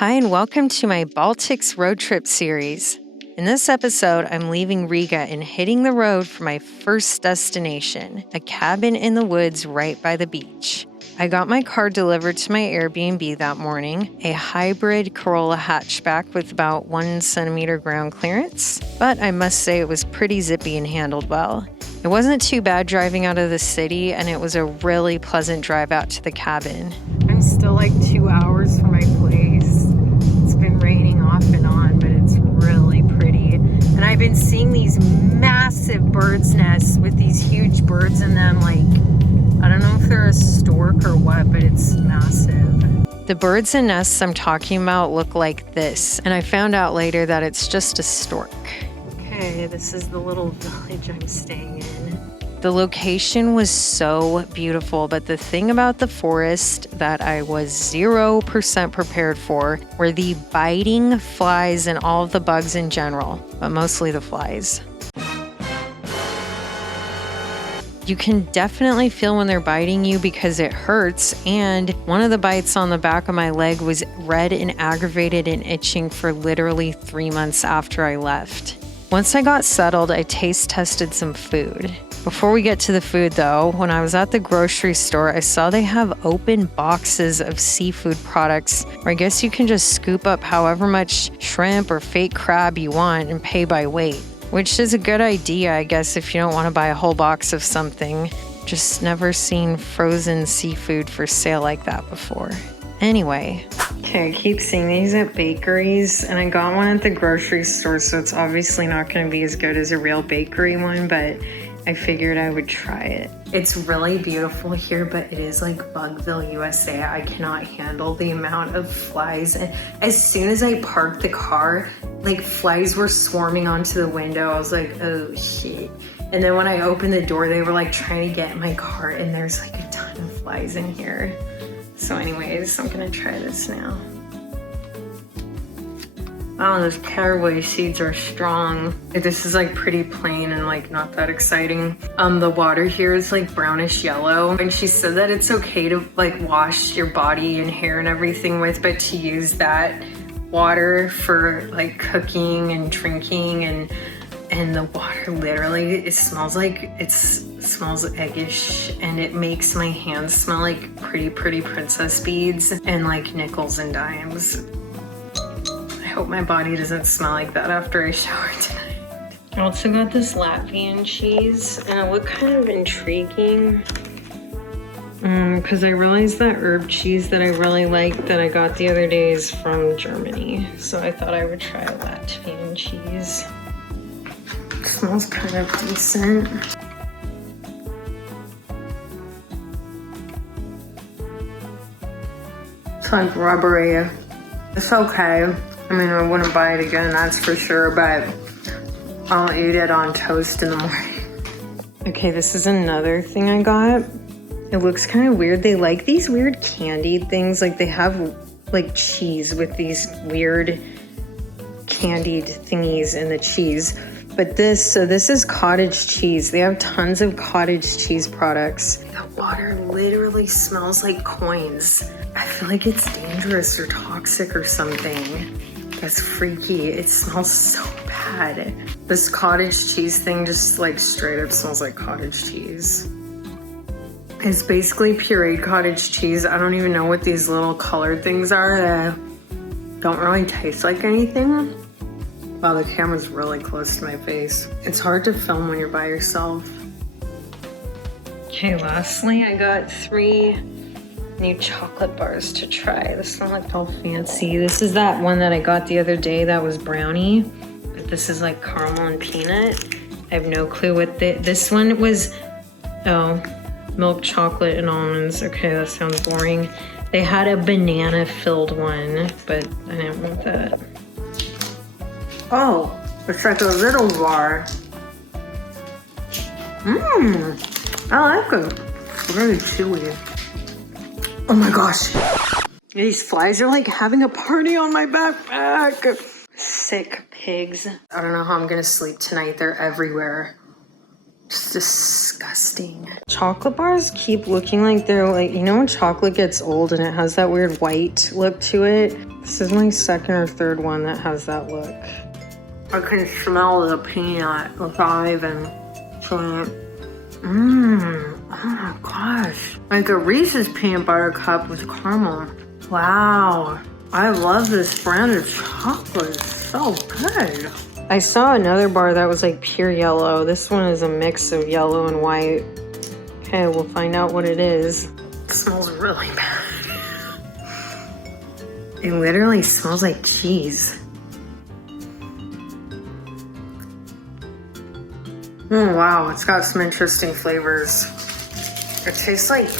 Hi, and welcome to my Baltics road trip series. In this episode, I'm leaving Riga and hitting the road for my first destination, a cabin in the woods right by the beach. I got my car delivered to my Airbnb that morning, a hybrid Corolla hatchback with about 1 centimeter ground clearance, but I must say it was pretty zippy and handled well. It wasn't too bad driving out of the city, and it was a really pleasant drive out to the cabin. I'm still like 2 hours from my place. It's been raining off and on, but it's really pretty. And I've been seeing these massive birds' nests with these huge birds in them. Like, I don't know if they're a stork or what, but it's massive. The birds and nests I'm talking about look like this, and I found out later that it's just a stork. Okay, this is the little village I'm staying in. The location was so beautiful, but the thing about the forest that I was 0% prepared for were the biting flies and all of the bugs in general, but mostly the flies. You can definitely feel when they're biting you because it hurts, and one of the bites on the back of my leg was red and aggravated and itching for literally 3 months after I left. Once I got settled, I taste tested some food. Before we get to the food though, when I was at the grocery store, I saw they have open boxes of seafood products where I guess you can just scoop up however much shrimp or fake crab you want and pay by weight, which is a good idea, I guess, if you don't want to buy a whole box of something. Just never seen frozen seafood for sale like that before. Anyway, okay, I keep seeing these at bakeries, and I got one at the grocery store, so it's obviously not going to be as good as a real bakery one, but I figured I would try it. It's really beautiful here, but it is like Bugville, USA. I cannot handle the amount of flies. And as soon as I parked the car, like flies were swarming onto the window. I was like, oh shit. And then when I opened the door, they were like trying to get in my car, and there's like a ton of flies in here. So anyways, I'm gonna try this now. Oh, those caraway seeds are strong. This is like pretty plain and like not that exciting. The water here is like brownish yellow. And she said that it's okay to like wash your body and hair and everything with, but to use that water for like cooking and drinking, and the water literally, it smells eggish, and it makes my hands smell like pretty princess beads and like nickels and dimes. I hope my body doesn't smell like that after I shower tonight. I also got this Latvian cheese, and it looked kind of intriguing because I realized that herb cheese that I really like that I got the other day is from Germany. So I thought I would try Latvian cheese. It smells kind of decent. It's like rubbery. It's okay. I mean, I wouldn't buy it again, that's for sure, but I'll eat it on toast in the morning. Okay, this is another thing I got. It looks kind of weird. They like these weird candied things. Like they have like cheese with these weird candied thingies in the cheese. But this is cottage cheese. They have tons of cottage cheese products. The water literally smells like coins. I feel like it's dangerous or toxic or something. That's freaky. It smells so bad. This cottage cheese thing just like straight up smells like cottage cheese. It's basically pureed cottage cheese. I don't even know what these little colored things are. Don't really taste like anything. Wow, the camera's really close to my face. It's hard to film when you're by yourself. Okay, lastly, I got 3 new chocolate bars to try. This one looked all fancy. This is that one that I got the other day that was brownie, but this is like caramel and peanut. I have no clue what this one was. Oh, milk chocolate and almonds. Okay, that sounds boring. They had a banana filled one, but I didn't want that. Oh, it's like a little bar. I like it. It's very chewy. Oh my gosh. These flies are like having a party on my backpack. Sick pigs. I don't know how I'm gonna sleep tonight. They're everywhere. It's disgusting. Chocolate bars keep looking like they're like, you know when chocolate gets old and it has that weird white look to it? This is my second or third one that has that look. I can smell the peanut without even feeling it. Oh my gosh. Like a Reese's peanut butter cup with caramel. Wow. I love this brand of chocolate. It's so good. I saw another bar that was like pure yellow. This one is a mix of yellow and white. Okay, we'll find out what it is. It smells really bad. It literally smells like cheese. Oh wow, it's got some interesting flavors. It tastes like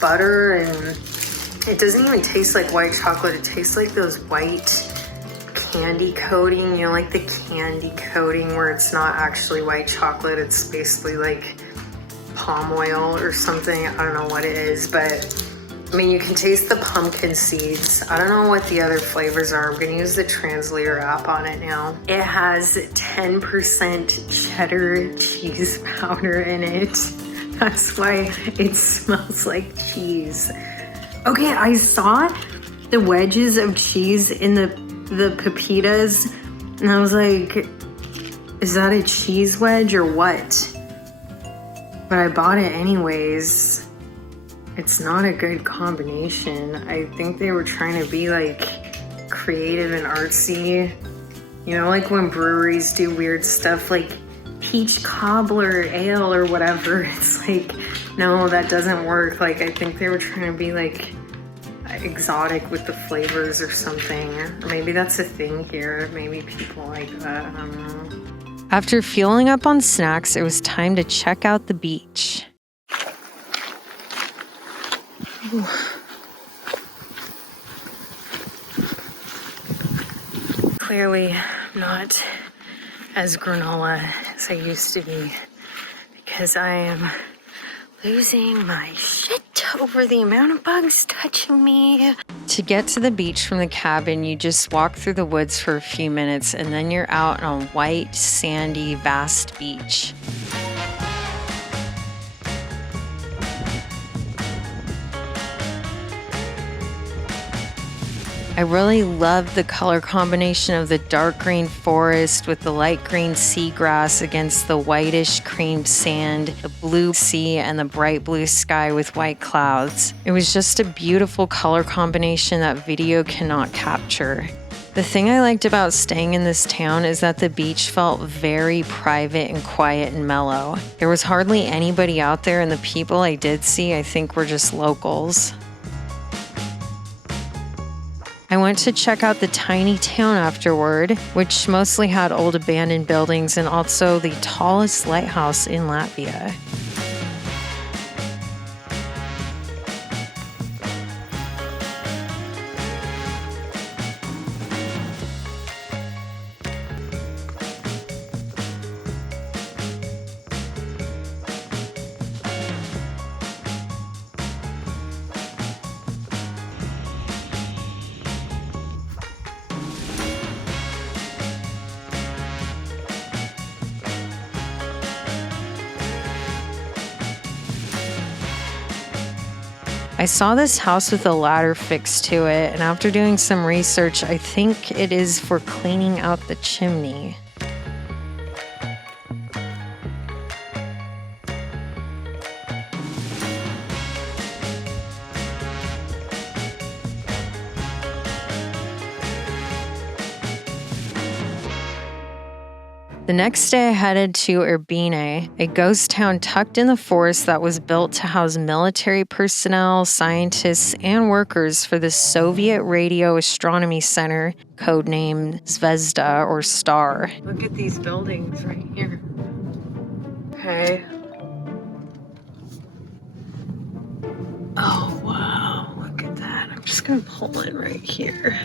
butter, and it doesn't even taste like white chocolate. It tastes like those white candy coating, you know, like the candy coating where it's not actually white chocolate. It's basically like palm oil or something. I don't know what it is, but I mean, you can taste the pumpkin seeds. I don't know what the other flavors are. I'm gonna use the translator app on it now. It has 10% cheddar cheese powder in it. That's why it smells like cheese. Okay, I saw the wedges of cheese in the pepitas, and I was like, is that a cheese wedge or what? But I bought it anyways. It's not a good combination. I think they were trying to be like creative and artsy. You know, like when breweries do weird stuff like peach cobbler ale or whatever. It's like, no, that doesn't work. Like, I think they were trying to be like exotic with the flavors or something. Or maybe that's a thing here. Maybe people like that. I don't know. After fueling up on snacks, it was time to check out the beach. Ooh. Clearly not as granola as I used to be because I am losing my shit over the amount of bugs touching me. To get to the beach from the cabin, you just walk through the woods for a few minutes and then you're out on a white, sandy, vast beach. I really love the color combination of the dark green forest with the light green seagrass against the whitish cream sand, the blue sea, and the bright blue sky with white clouds. It was just a beautiful color combination that video cannot capture. The thing I liked about staying in this town is that the beach felt very private and quiet and mellow. There was hardly anybody out there, and the people I did see, I think, were just locals. I went to check out the tiny town afterward, which mostly had old abandoned buildings and also the tallest lighthouse in Latvia. I saw this house with a ladder fixed to it, and after doing some research, I think it is for cleaning out the chimney. The next day I headed to Irbene, a ghost town tucked in the forest that was built to house military personnel, scientists, and workers for the Soviet Radio Astronomy Center, codenamed Zvezda or Star. Look at these buildings right here. Okay. Oh wow, look at that. I'm just gonna pull in right here.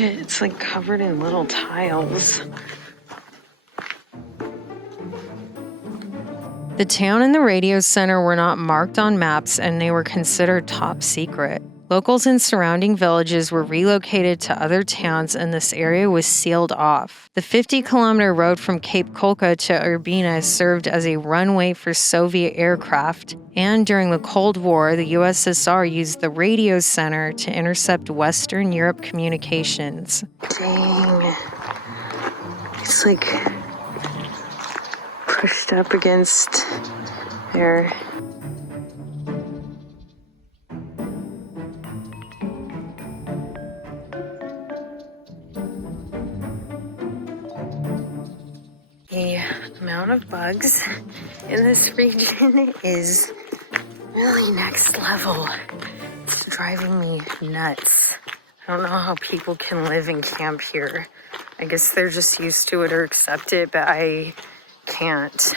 It's like covered in little tiles. The town and the radio center were not marked on maps and they were considered top secret. Locals in surrounding villages were relocated to other towns and this area was sealed off. The 50-kilometer road from Cape Kolka to Irbene served as a runway for Soviet aircraft, and during the Cold War, the USSR used the radio center to intercept Western Europe communications. Dang. It's like pushed up against there. The amount of bugs in this region is really next level. It's driving me nuts. I don't know how people can live and camp here. I guess they're just used to it or accept it, but I can't.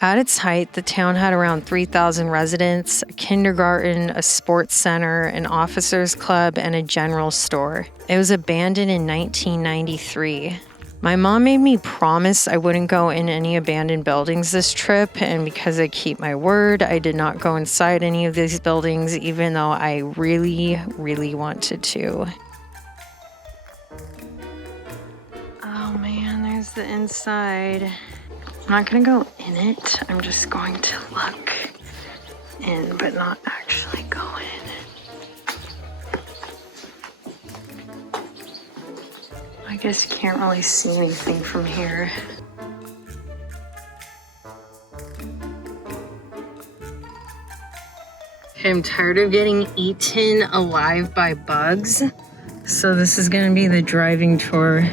At its height, the town had around 3,000 residents, a kindergarten, a sports center, an officers' club, and a general store. It was abandoned in 1993. My mom made me promise I wouldn't go in any abandoned buildings this trip, and because I keep my word, I did not go inside any of these buildings, even though I really, really wanted to. Oh man, there's the inside. I'm not gonna go in it, I'm just going to look in, but not actually go in. I guess you can't really see anything from here. Okay, I'm tired of getting eaten alive by bugs, so this is gonna be the driving tour.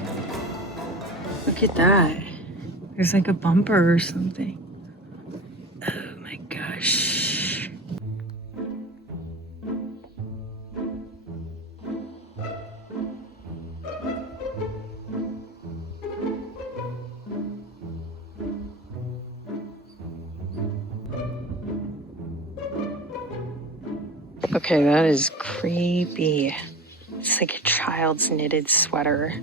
Look at that. There's like a bumper or something. Oh my gosh. Okay, that is creepy. It's like a child's knitted sweater.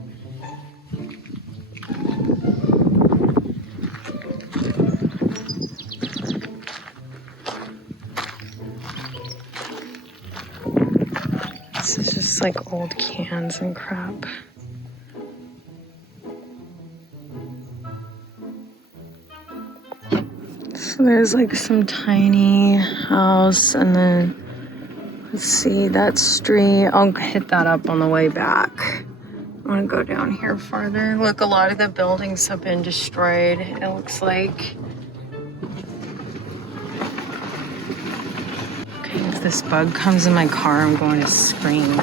This is just like old cans and crap. So there's like some tiny house, and then let's see, that street. I'll hit that up on the way back. I want to go down here farther. Look, a lot of the buildings have been destroyed, it looks like. Okay, if this bug comes in my car, I'm going to scream.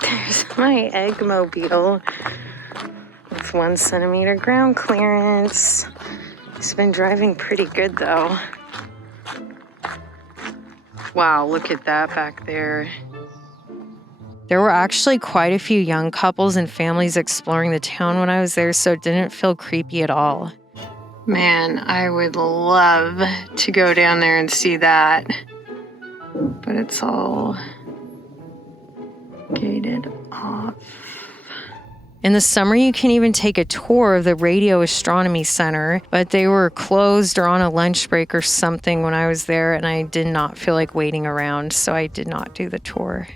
There's my eggmobile. It's 1 centimeter ground clearance. It's been driving pretty good though. Wow, look at that back there. There were actually quite a few young couples and families exploring the town when I was there, so it didn't feel creepy at all. Man, I would love to go down there and see that, but it's all gated off. In the summer, you can even take a tour of the Radio Astronomy Center, but they were closed or on a lunch break or something when I was there, and I did not feel like waiting around, so I did not do the tour.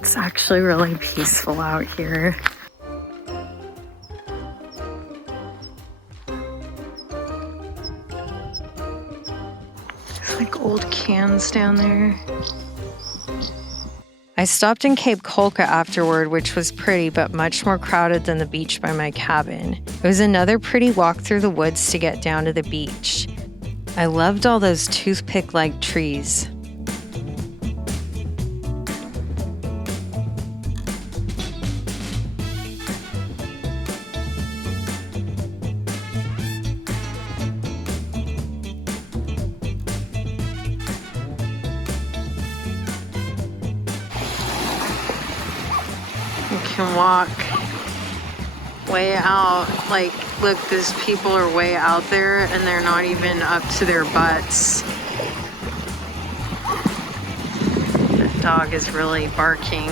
It's actually really peaceful out here. There's like old cans down there. I stopped in Cape Kolka afterward, which was pretty but much more crowded than the beach by my cabin. It was another pretty walk through the woods to get down to the beach. I loved all those toothpick-like trees. can walk way out. Like, look, these people are way out there and they're not even up to their butts. The dog is really barking.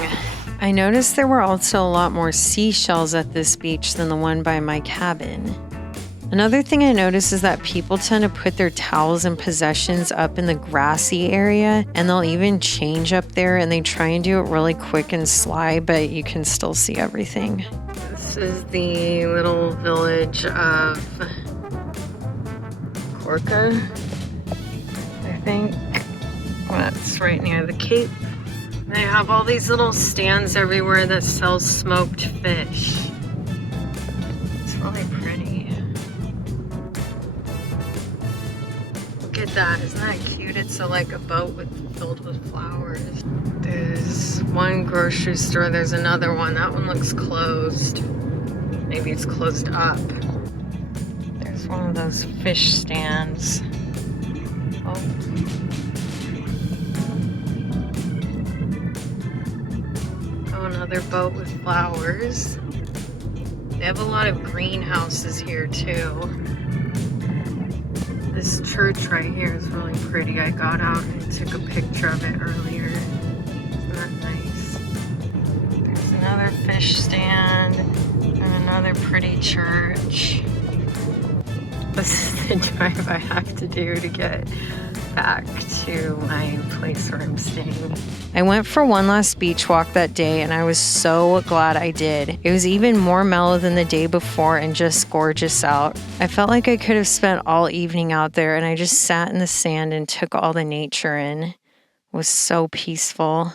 I noticed there were also a lot more seashells at this beach than the one by my cabin. Another thing I noticed is that people tend to put their towels and possessions up in the grassy area, and they'll even change up there, and they try and do it really quick and sly, but you can still see everything. This is the little village of Korka, I think. That's right near the Cape. They have all these little stands everywhere that sell smoked fish. It's really pretty. Look at that, isn't that cute? It's like a boat filled with flowers. There's one grocery store, there's another one. That one looks closed. Maybe it's closed up. There's one of those fish stands. Oh. Another boat with flowers. They have a lot of greenhouses here too. This church right here is really pretty. I got out and took a picture of it earlier. Isn't that nice? There's another fish stand and another pretty church. This is the drive I have to do to get back to my place where I'm staying. I went for one last beach walk that day and I was so glad I did. It was even more mellow than the day before and just gorgeous out. I felt like I could have spent all evening out there, and I just sat in the sand and took all the nature in. It was so peaceful.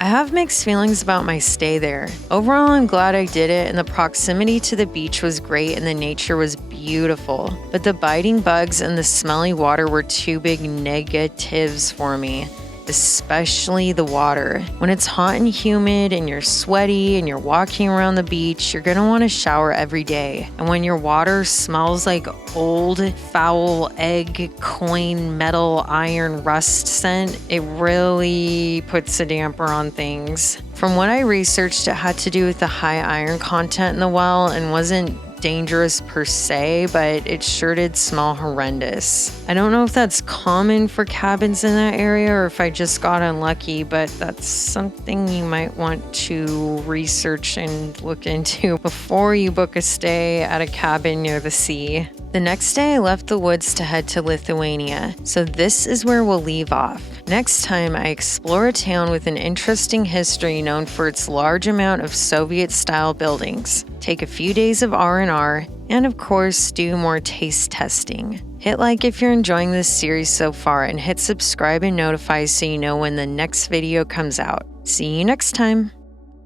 I have mixed feelings about my stay there. Overall, I'm glad I did it, and the proximity to the beach was great and the nature was beautiful. But the biting bugs and the smelly water were two big negatives for me, especially the water. When it's hot and humid and you're sweaty and you're walking around the beach, you're gonna want to shower every day. And when your water smells like old, foul, egg, coin, metal, iron, rust scent, it really puts a damper on things. From what I researched, it had to do with the high iron content in the well and wasn't dangerous per se, but it sure did smell horrendous. I don't know if that's common for cabins in that area or if I just got unlucky, but that's something you might want to research and look into before you book a stay at a cabin near the sea. The next day I left the woods to head to Lithuania, so this is where we'll leave off. Next time I explore a town with an interesting history known for its large amount of Soviet-style buildings, take a few days of R&R, and of course do more taste testing. Hit like if you're enjoying this series so far, and hit subscribe and notify so you know when the next video comes out. See you next time!